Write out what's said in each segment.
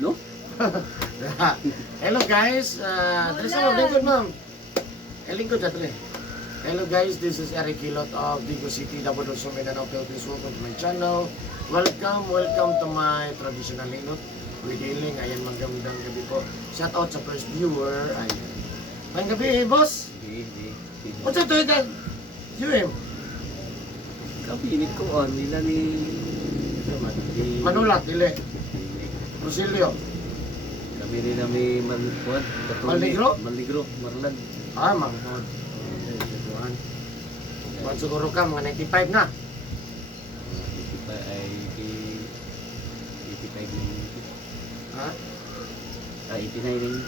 No? Hello guys, this is lingkod ma'am. Lingkod sa tre. Hello guys, this is Eric Hilot of Vigo City, Davao Sur, Mindanao, Philippines. Welcome to my channel. Welcome to my traditional linot. With healing, ayan magandang gabi po. Shout out sa first viewer. Ayan. Magandang gabi, boss. Hindi. What's up to it? UM. Kapilit ko nila ni Manulat, dili. Rosilio. Kami nila may Malikuan. Maligro, Marlan. Ah, manghod. Kung siguro ka, mga 95 na. Ay 85 Ha? 89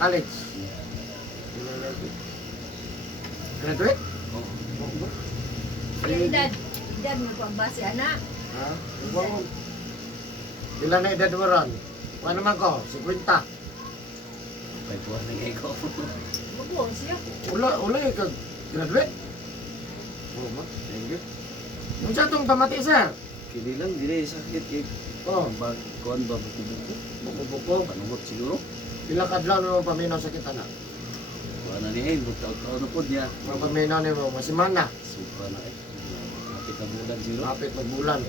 College. Graduate? Oh. Edad mo pang base, anak. Ha? Ibang ilan na edad mo ron? Ano naman ko? 50. May buwan ng ego. Mabuong siya. Ula ka graduate? Oo ba? Thank you. Yung sa itong pamati, sir? Kini lang, dili sakit eh. Oo. Kuan ba buko-buko? Buko-buko. Panungot siguro. Pila kadlaw na mo paminaw sa kita na? Kuan na niya, butaw-taw na po niya. Mga paminaw na mo, masimana. Supa na eh. Kapit na bulan siguro. Kapit magbulan.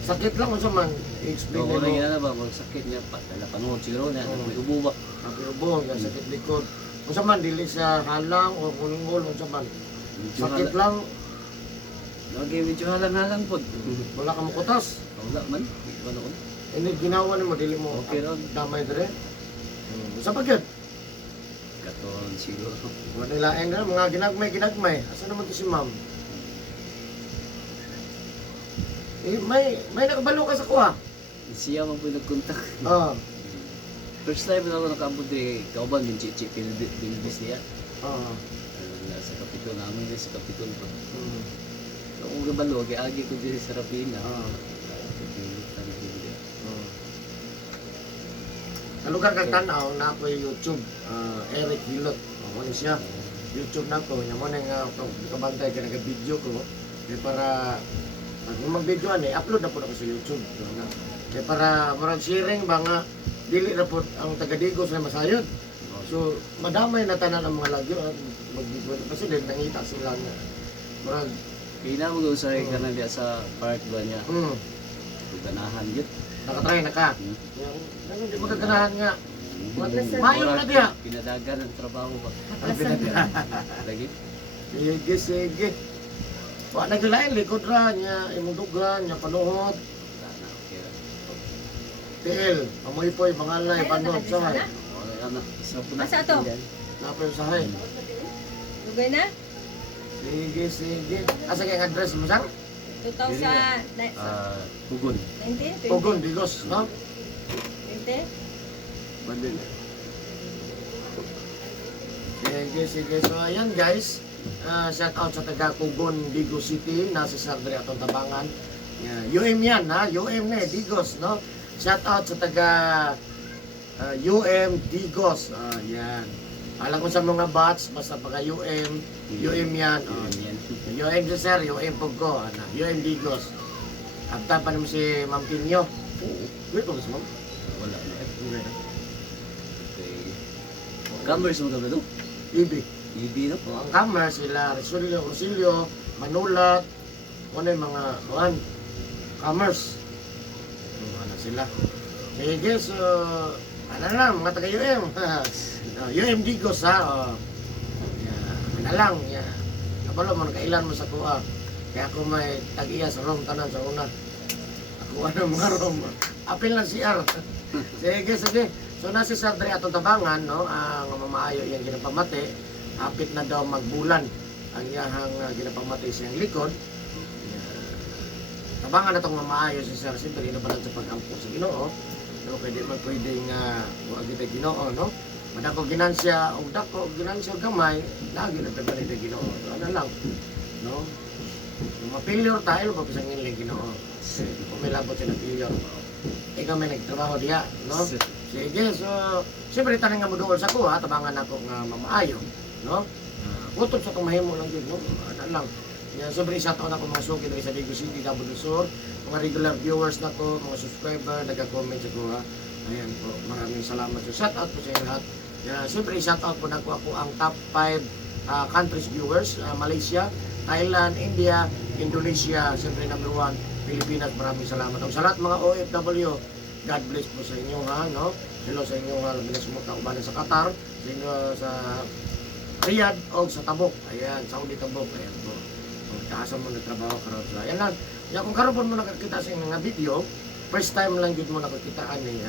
Sakit lang kung sa man. I-explain Wala mo. nga na ba, sakit niya pa. Dala panungot siguro na. Oo. May ubo ba? Kapit ubong, sakit likod. Kung sa man, dili sa halang o kuningol, kung sa man. Sakit lang, Lagi medyo halang-halang po. wala ka makutas. Wala man. Di ba noon? Ini ginawa ni mo, dili mo Okay ron. damay dire. Sa pagkat, Katon siguro. wala nilaeng na, mga ginagmay. Asa naman to si ma'am? May nakabalo ka sa kuha. Siya man po nagkontak. Oo. First time na ako nakaabot eh, kauban yung chichi pinibis niya. Oo. Sa kapitol namin din sa kapitol po. Hmm. Kung gabalo, agi ko din sa Rapina. Oo. Kapilitan din. Kalugar kang tanaw na ako yung YouTube, Eric Hilot. Ako na siya. YouTube na ko, yung mo na nga kabantay ka nag-video ko. Kaya para, kung mag-video upload na po ako sa YouTube. Kaya para marang sharing ba nga, dili na po ang taga-Digos na masayod. So, madamay na tanan ang mga lagyo at mag-video. Kasi din, nangita sila nga. Marang, Kaya mo gawin ka na diya sa park ba niya? Ganahan yun. nakatry na ka. Hindi mo kaganahan nga. Mayo Mayo na diya. Pinadagan ng trabaho ba? Kaplasan ka. Lagi? Sige. Wala na gilain, likod ra niya, imudugan, niya panuhod. Wala na, okay ra. Tiil, amoy po'y pangalay, panuhod, sahay. Okay, anak. Isa po na. Asa to? Napa yung sahay. Lugay na? Sige. Asa kaya ang address mo, sir? 2019? Pugon. 20? Pugon, Digos, no? 20? Bandil. Sige. So, ayan guys. Shout out sa taga Pugon, Digos City. Nasa Sardre atong tabangan. UM yan, ha? UM na Digos, no? Shout out sa taga UM Digos. Yan. Alam ko sa mga bots, basta pagka UM yan. Yan. UM si sir, UM Pugo, UM Digos. Abta pa naman si Ma'am Pinyo. Wait, ko gusto mo? Wala na eh. Okay. Commerce mo ka ba ito? Ibi. Hindi na po. Ang kamar sila, Rosilio, Manulat, ano yung mga, commerce. Ano sila. Sige, so, ano na, mga taga-UM. UM Digos, ha. Ano lang, kapalo mo, nakailan mo sa kuha. Kaya ako may tag-iya sa rom, tanan sa una. Ako ano, mga rom. Apil lang si R. Sige. So, nasi Sardre atong tabangan, no, ang mamaayo yung ginapamati. Apit na daw magbulan ang iyahang ginapamati siyang likod. Tabangan na itong mamaayo si Sir. Siyempre, inabalan sa pag-ampo sa Ginoo. No, pwede nga huwag kita Ginoo, no? Madako ginansya, o dako ginansya gamay, lagi na tabalit ang Ginoo. So, ano lang, no? Yung ma-failure tayo, papasangin lang Ginoo. Kung may labot siya na failure. Ikaw may nagtrabaho diya, no? Sige, so, siyempre tanong nga mo doon sa kuha, tabangan ako nga mamaayo, no? Utot sa kumahimo lang yun, no? Ano lang, Yan, siyempre shout out ako mga suki dito sa Digo City, Davao del Sur, mga regular viewers na ko, mga subscriber, nagka-comment sa ko ha. Ayan po, maraming salamat. So, shout out po sa inyo lahat. Yan, siyempre shout out po na ko ako ang top 5 countries viewers, Malaysia, Thailand, India, Indonesia, siyempre number 1, Pilipinas. Maraming salamat. Sa lahat mga OFW, God bless po sa inyo ha, no? Hello sa inyo ha, labi na sumutaubanan sa Qatar, sa inyo sa Riyadh o sa Tabuk. Ayan, Saudi Tabuk. Ayan po. Kung taasa mo nagtrabaho karon sa. Ayan lang. Yan, kung karon mo nakakita sa mga video, first time lang gid mo nakakitaan ni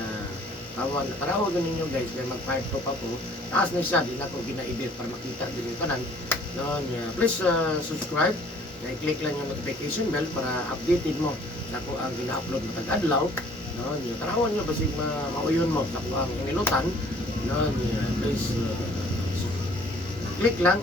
tawan. Taraw yun ninyo guys, kaya mag-part 2 pa po. Taas na siya, di na ko gina-edit para makita din yung kanan. No, yeah. Please subscribe. I-click lang yung notification bell para updated mo sa ko ang gina-upload mo tag-adlaw. No, yeah. Tarawan nyo basig mauyon mo sa ko ang inilutan. No, yeah. Please click lang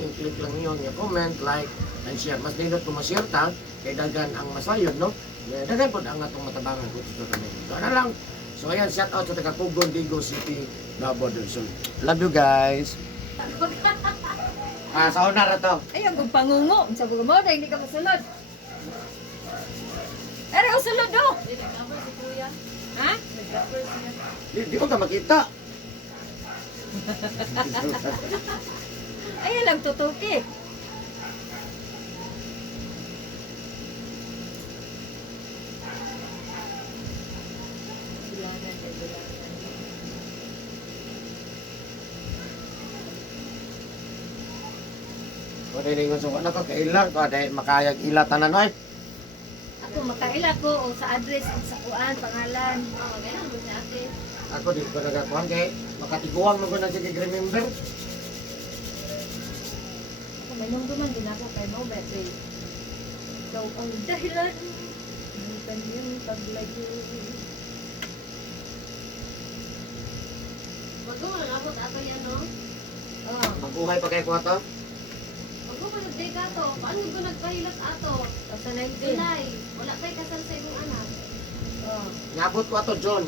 niyo yung comment, like, and share. Mas nindot kung ma-share ta, kay dagan ang masayod, no? Yeah, dagan po ang atong matabangan ko ito kami. So, ano lang. So, ayan, shout out sa taga-Pugon, Digo City, Davao del Sur. Love you guys. Sa una na to. Ay, ang pangungo. Sabi ko mo, hindi ka masunod. Pero usunod do. Ha? Di ko ka makita. Ay, lang tutuki. Bilangan, bilangan. Kung nilingon sa wala ko, kailan ko, dahil makayag ila tanan, oy. Ako makaila ko o sa address o sa kuan, pangalan. Oo, ganyan mo si ate. Ako di ko nagakuhan kay makatiguang mo ko na sige remember. Ako may nung duman din ako kay mo, Betty. Ikaw ang dahilan. Ang kanyang paglayo. Wag mo lang abot ato yan, no? Oo. Magbuhay pa kay ko ato. Wag mo nag-day ka to. Paano ko nagpahilas ato? Sa 19. July. Wala pa'y kasal sa imong anak. Oo. Nabot ko ato John.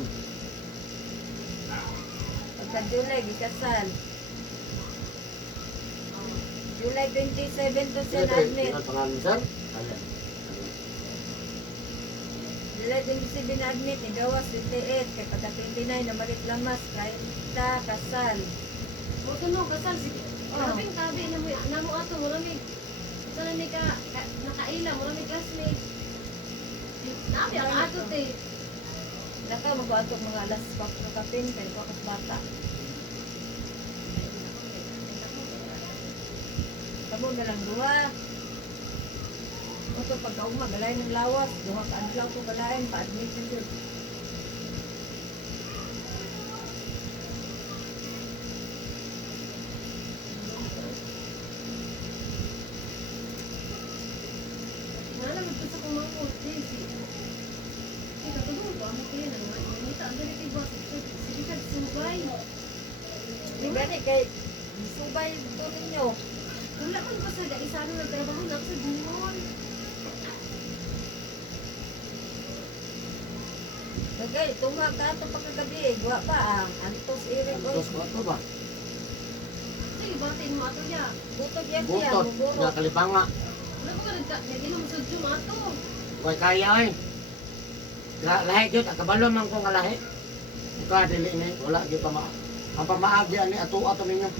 Pagka July, gikasal. July 27 to siya na-admit. Ano pangalan sir? Ano? July 27 na-admit, ni Gawas 28. Kaya pagka 29, namalit lamas, 30, kasal. O tunog, kasal. Grabing tabi na mo ato. Wala may... Sana may nakaila. Wala may classmate. Nabi ang ato, te. Naka, magbatok mga alas 4 na kapin, kaya bakas bata. Tabo na lang duha. Ito pagkauma, galayan ng lawas. Duha ka adlaw ko galayan, pa-admission yun. Nalamag ko sa kumangkot, Jesse. Ika, tulungan ko. Amo kaya na nga. Nanita ang ganit iba. Sige ka, sumubay. Di gani kay subay ito ninyo. Wala man pa sa isa na nagtrabaho na ako sa Dimon. Kagay, tuma ka ito pagkagabi, guwa pa ang antos irig o. Dos ko ato ba? Sige, batin mo ato niya. Butog yan siya, Butot. muburo. Na kalibanga. Wala ko ka nag-inom sa Jum ato. Way kaya oy. Lahi gyud ang kabalo man ko nga lahi. Ika dili ni wala gyud pa ma. Ang pamaagi ani ato ninyo.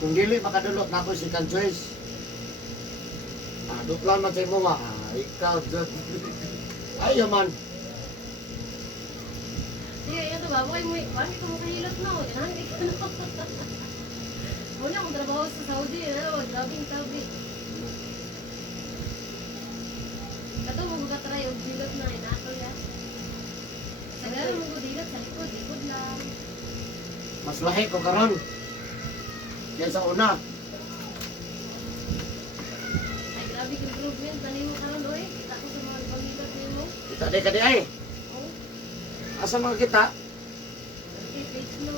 Kung dili makadulot na ako second choice. Duplan man sa imo nga. Ikaw jud. Ayo man. Sige, yan to ba? Bakit mo, paano ito mo kahilot na? Hindi ka na. Muna akong trabaho sa Saudi. Grabing Saudi. Kato mo mag-try og dilot na inakal ya. Sa gano'n mo dilot sa likod lang. Mas lahi ko karon. Kaya sa una. Ay, grabe yung improvement. Tanay mo karon, oy. Kita ko sa mga pamilat mo. Kita di ka di ay. Oh, Asa mga kita? okay, page no.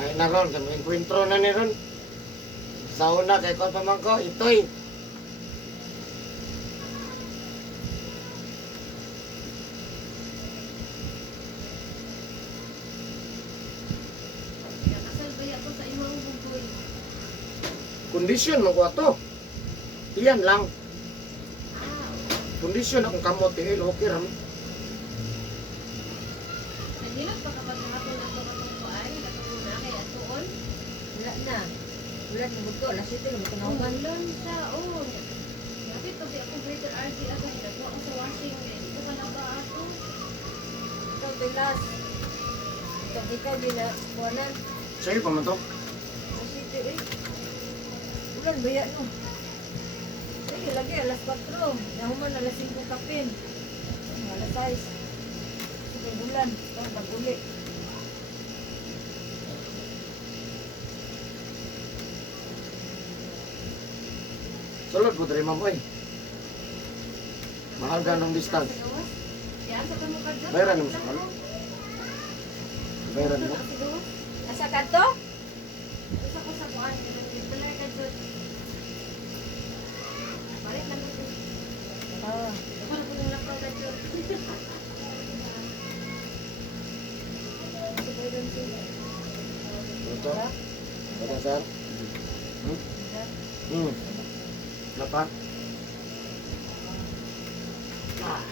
Ay na ron, kami enkwentro na ni ron. Sa una kay ko pa man ko, itoy. Kasal ba ako sa imong bugoy? kondisyon mo ko ato. Iyan lang. Ah, Kondisyon akong kamot tiil, okay ram. nagilot pa kapag nakatong na ito katong kuan, katong na kay atuon. Wala na. Wala na buto. Alas ito na buto na uman. Malon sa, oh. Napit pag ako greater RC ako, hinagawa ko sa washing. Dito ka na ba ako? Ikaw tilas. Ikaw gina. Kuanan. Sa'yo pa man to. Alas ito eh. Ulan baya no. Sige lagi alas 4. Nahuman alas 5 kapin. Alas 6. Sige bulan. Ito pag-uli. Sulod po diri mamoy. Mahal ka ng distance. Yan, sa pamukad dyan. Bayaran mo sa kalo. Bayaran mo. Asa ka to? Gusto ko sa kuan, dalar ka dyan. Balik lang ko. Ah. Ako na po yung lakaw ka dyan. Ito. Ito sir. Dapat. Ah.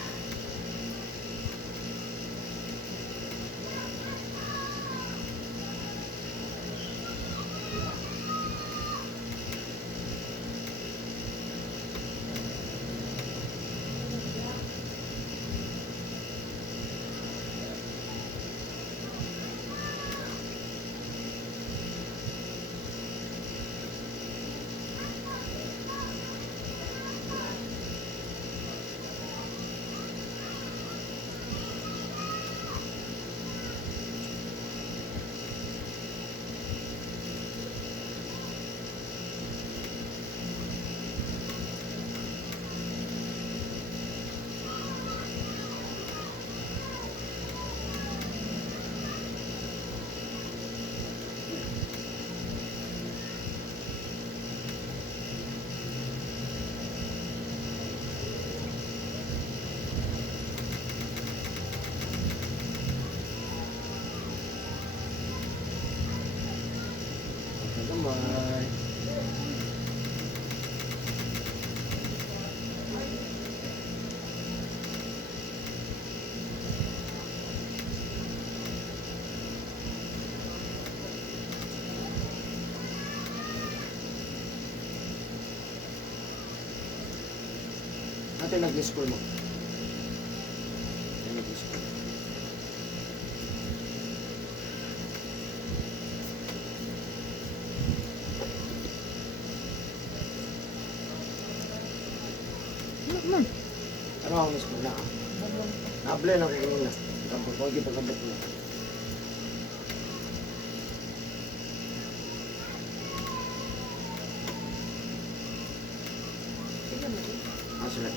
Bye. Ate nag-school mo. Ate nag-school. Ano ang school na? Nable na ko kanina. Kampong ko yung pagkabot mo. Ah, sila.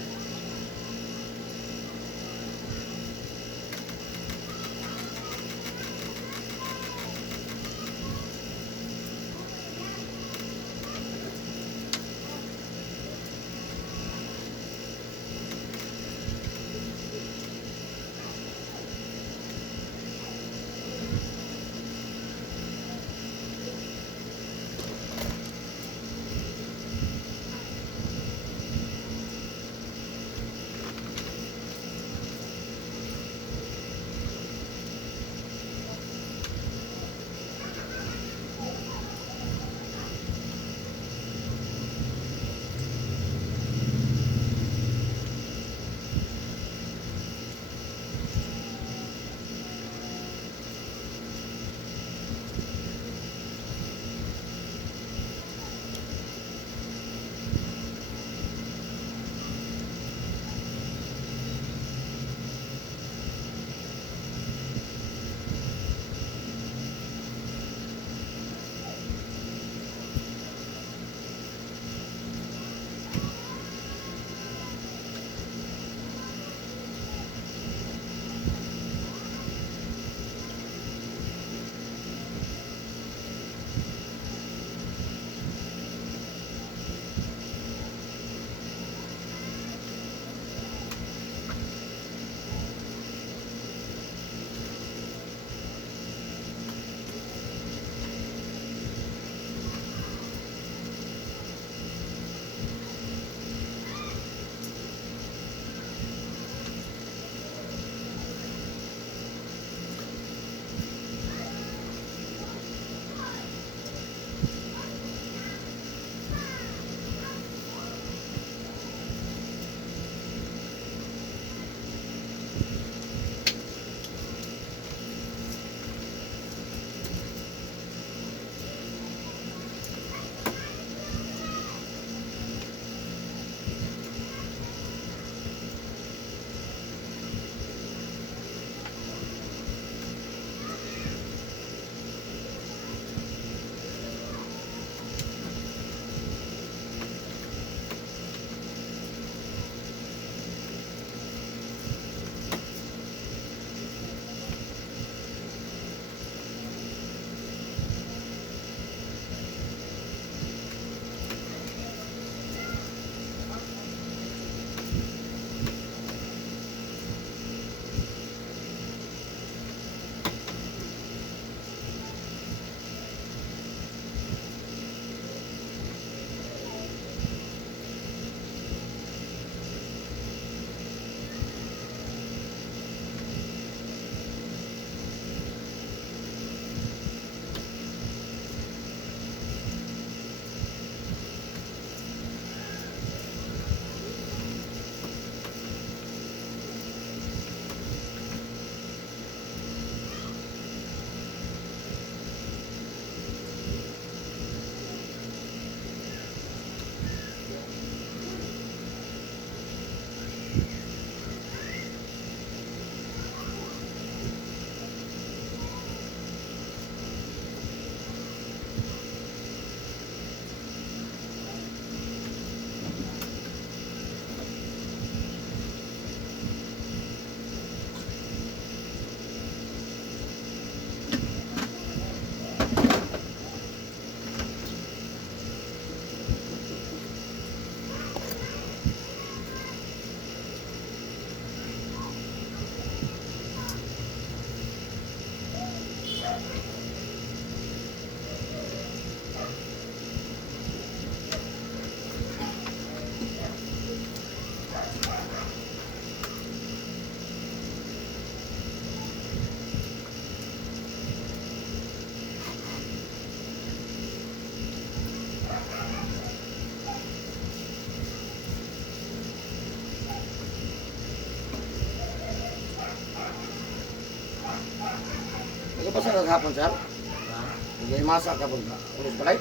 Nagpasa ka hapon, sir? Ha? Hindi masa ka pag ulos balay?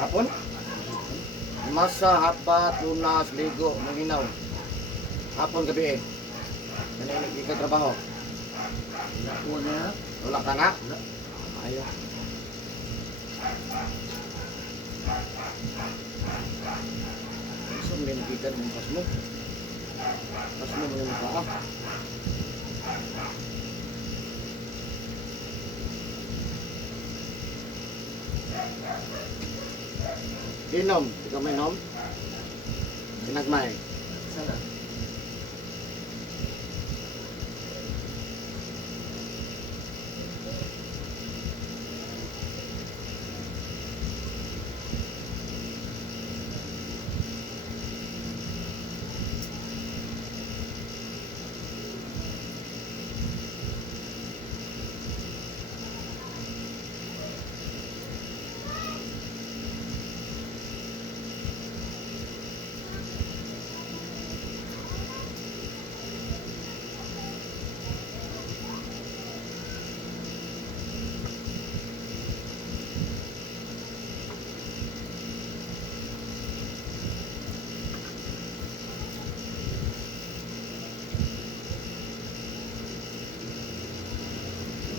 Hapon? Masa, hapat, lunas, ligo, manginaw. Hapon gabi eh. Kanina ikaw trabaho. Wala ko na. Wala ka na? Wala. Ayaw. Gusto mo may nakita ng pas mo? Pas mo yung mukha. Inom. Ikaw may inom? Sinagmay. Sana.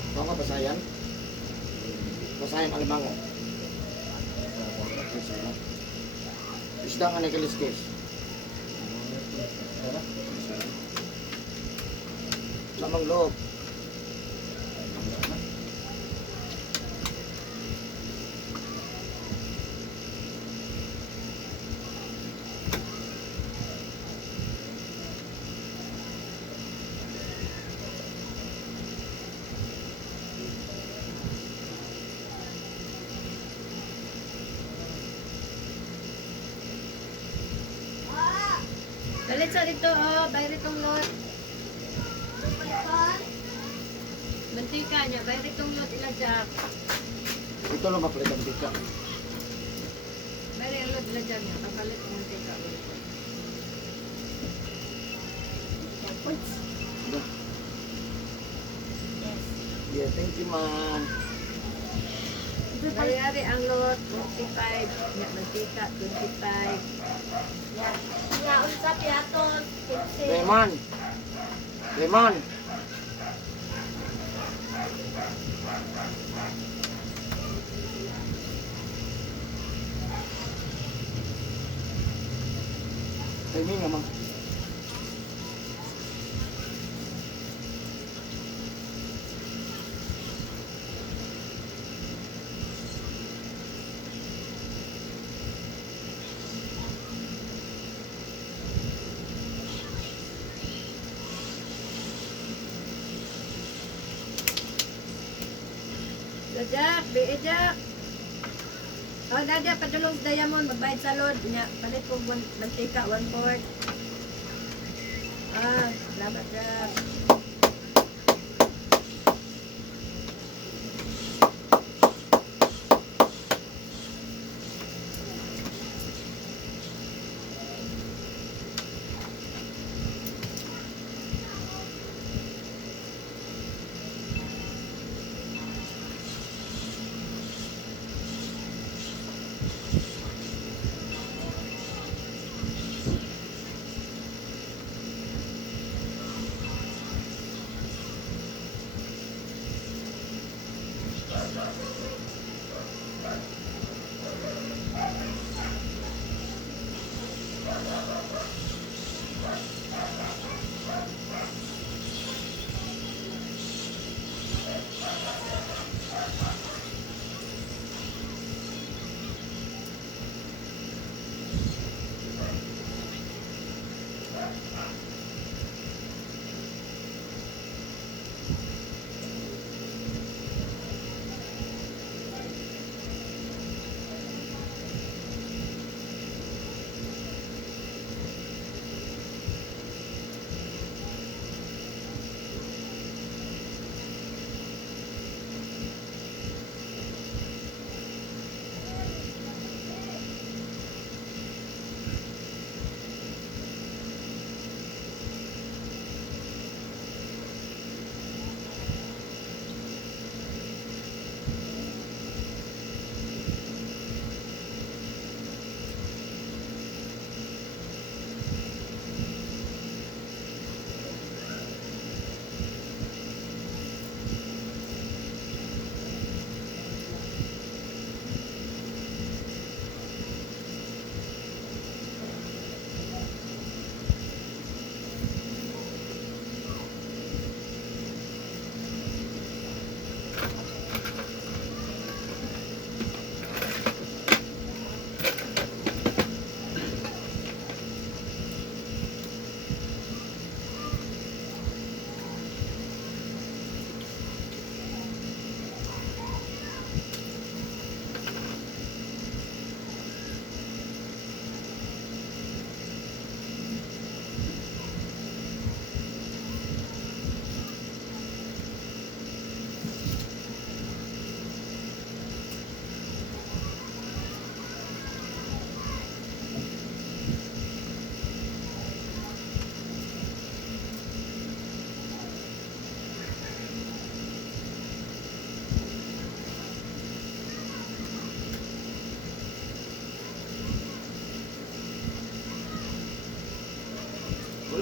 Ikaw nga basayan? Basayan alimango. Isda nga na kaliskis. Sana. Lamang loob. Dalit sa dito, oh, bayri tong lot. Mantika niya, bayri tong lot ila Jack. Ito lang mapalit ang tika. Bayri ang lot ila Jack niya, kapalit ang mantika. Yeah, thank you, ma'am. Bayari ang lot, 45. Niya, mantika, 25. Ya, usap ya to. Lemon. Lemon. Timing naman. Jack, bi'i Jack. Oh, Nadia, padulong sa Diamond, magbayad sa load. Nya, palit ko mantika, 1/4. Ah, salamat Jack.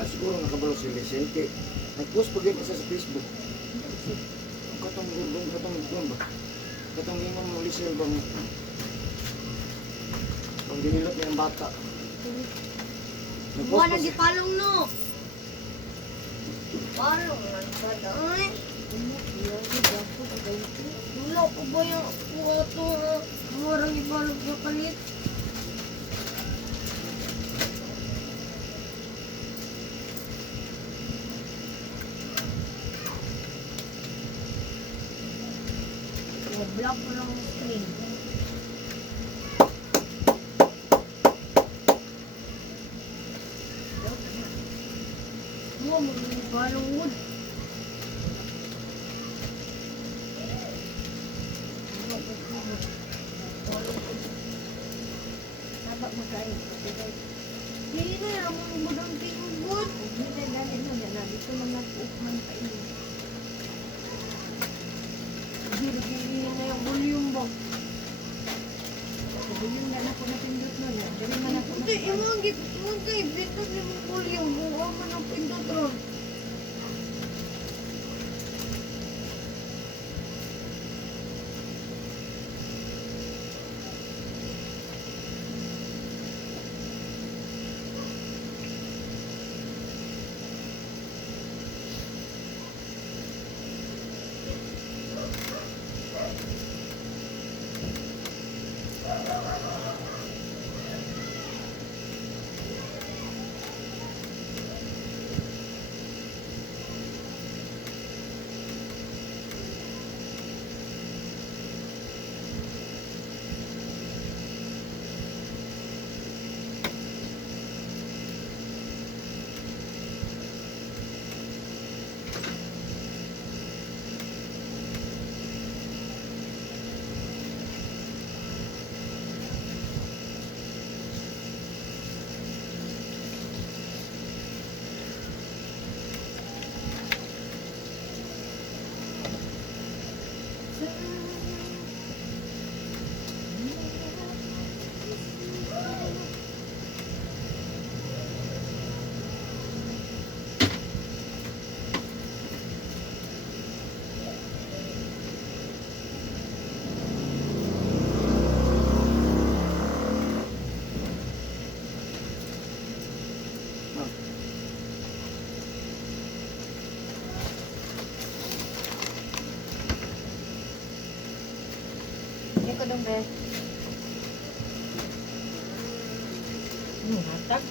siguro nakabalo si Vicente. Nag-post pa ganyan sa Facebook. Katong gulong, katong gulong ba? Katong ingon mo Lisel bang pang dinilot niya ang bata. Nag-post Buwan pa ang si... gipalong no. Palong lang ka dahil. Wala ko ba yung kuha to ha? Buwan ang gipalong niya palit. Block ko lang ang screen. Mo, magigipalong wood. Sabak magkain. Hindi na yung mga budang tinggod. Hindi na ganin mo yan. Dito na nag-ukman pa ini. Giri-giri na yung volume ba? Sabi yun na ako napindot nun. Dali man ako Hindi, imang kay pindot yung volume. Buwa man ang pindot ron. Hindi ko dong be. Hatak.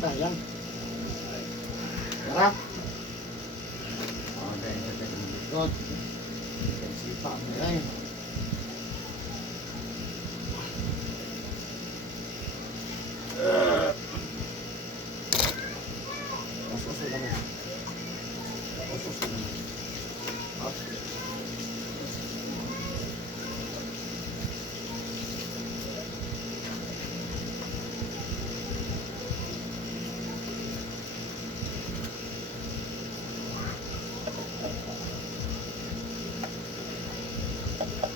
Nah, yan. Tara. Okay, Good. Sipa mo yan. Masuso lang mo. Masuso lang mo. Up.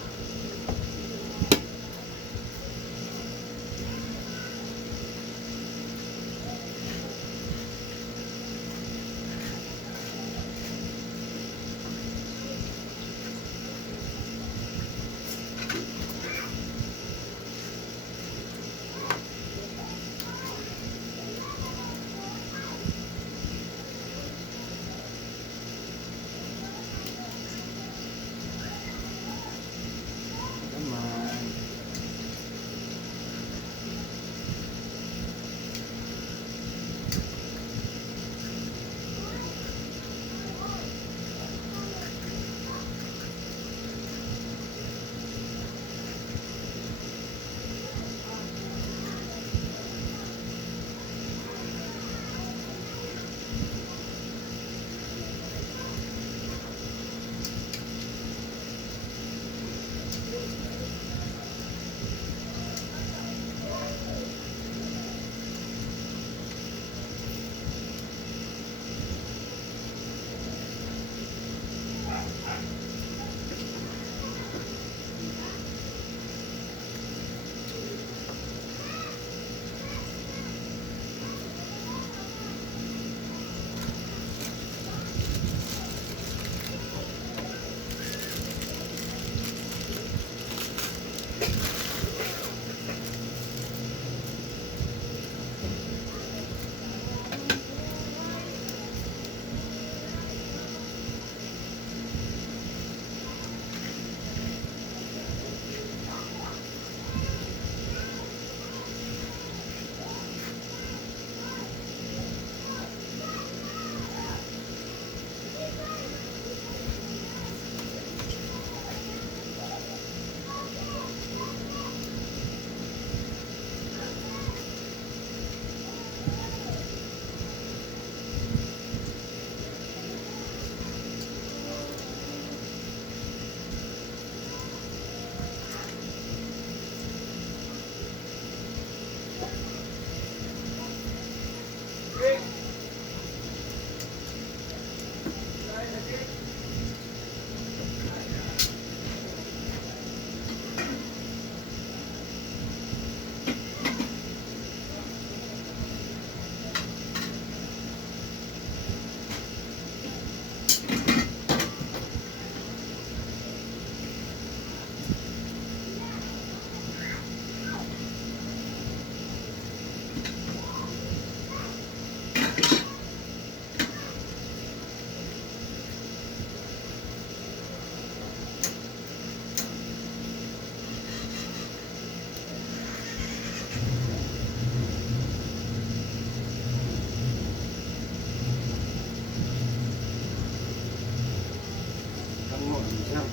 sir.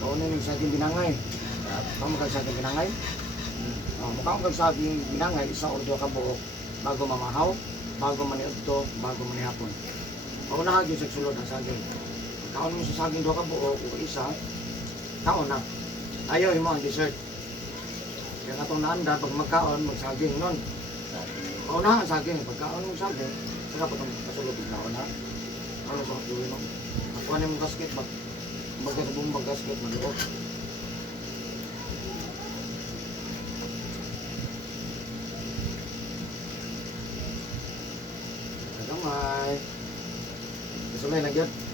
Kaunin yung saging binangay. Kamu kag saging binangay? Mukhang kag saging binangay, isa o dua ka buok bago mamahaw, bago maniudto, bago manihapon. Mauna ka sa sulod ang saging. Kaon mo sa saging dua ka buok o isa, kaon na. Ayaw mo ang dessert. Kaya katong naanda, pag magkaon, magsaging nun. Mauna ang saging, pagkaon mo saging, saka pa itong kasulod yung kaon ha. Ano sa kasulod mo? Ako ano yung gasket, magkasabong gasket, maluot. Kagamay. Kasulay lang yun.